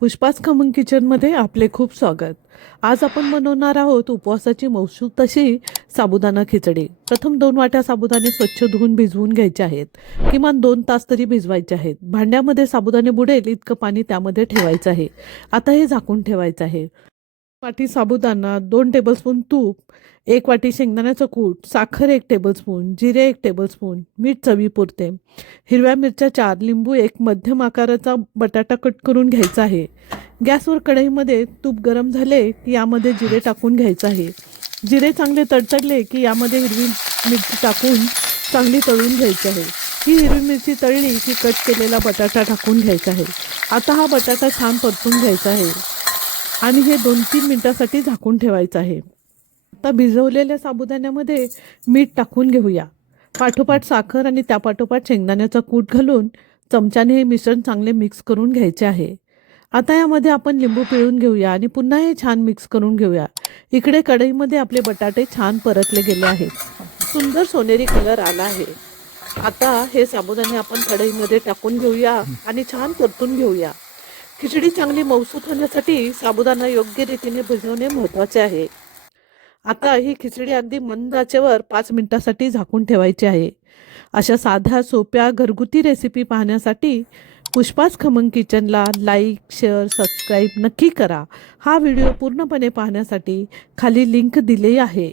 पुष्पाच खमंग किचनमध्ये आपले खूप स्वागत. आज आपण बनवणार आहोत उपवासाची मौसूद अशी साबुदाणा खिचडी. प्रथम 2 वाट्या साबुदाणे स्वच्छ धुवून भिजवून घ्यायचे आहेत. किमान 2 तास तरी भिजवायचे आहेत. भांड्यामध्ये साबुदाणे बुडेल इतकं पाणी त्यामध्ये ठेवायचं आहे. आता हे झाकून ठेवायचं आहे. वाटी साबुदाणा, 2 टेबलस्पून तूप, 1 वाटी शेंगदाण्याचं कूट, साखर 1 टेबलस्पून, जिरे 1 टेबलस्पून, मीठ चवीपुरते, हिरव्या मिरच्या 4, लिंबू 1, मध्यम आकाराचा बटाटा कट करून घ्यायचा आहे. गॅसवर कढईमध्ये तूप गरम झाले की यामध्ये जिरे टाकून घ्यायचं आहे. जिरे चांगले तडतडले की यामध्ये हिरवी मिरची टाकून चांगली तळून घ्यायची आहे. ही हिरवी मिरची तळली की कट केलेला बटाटा टाकून घ्यायचा आहे. आता हा बटाटा छान परतून घ्यायचा आहे आणि हे 2-3 मिनिटासाठी झाकून ठेवायचं आहे. आता भिजवलेल्या साबुदाण्यामध्ये मीठ टाकून घेऊया. पाठोपाठ साखर आणि त्यापाठोपाठ शेंगदाण्याचा कूट घालून चमच्याने हे मिश्रण चांगले मिक्स करून घ्यायचे आहे. आता यामध्ये आपण लिंबू पिळून घेऊया आणि पुन्हा हे छान मिक्स करून घेऊया. इकडे कढईमध्ये आपले बटाटे छान परतले गेले आहेत. सुंदर सोनेरी कलर आला आहे. आता हे साबुदाणे आपण कढईमध्ये टाकून घेऊया आणि छान परतून घेऊया. खिचडी चांगली मऊसूत होण्यासाठी साबुदाणा योग्य रीतीने भिजवणे महत्त्वाचे आहे. आता ही खिचडी अगदी मंद आचेवर 5 मिनिटासाठी झाकून ठेवायची आहे. अशा साध्या सोप्या घरगुती रेसिपी पाहण्यासाठी पुष्पाच खमंग किचनला लाईक, शेअर, सबस्क्राईब नक्की करा. हा व्हिडिओ पूर्णपणे पाहण्यासाठी खाली लिंक दिली आहे.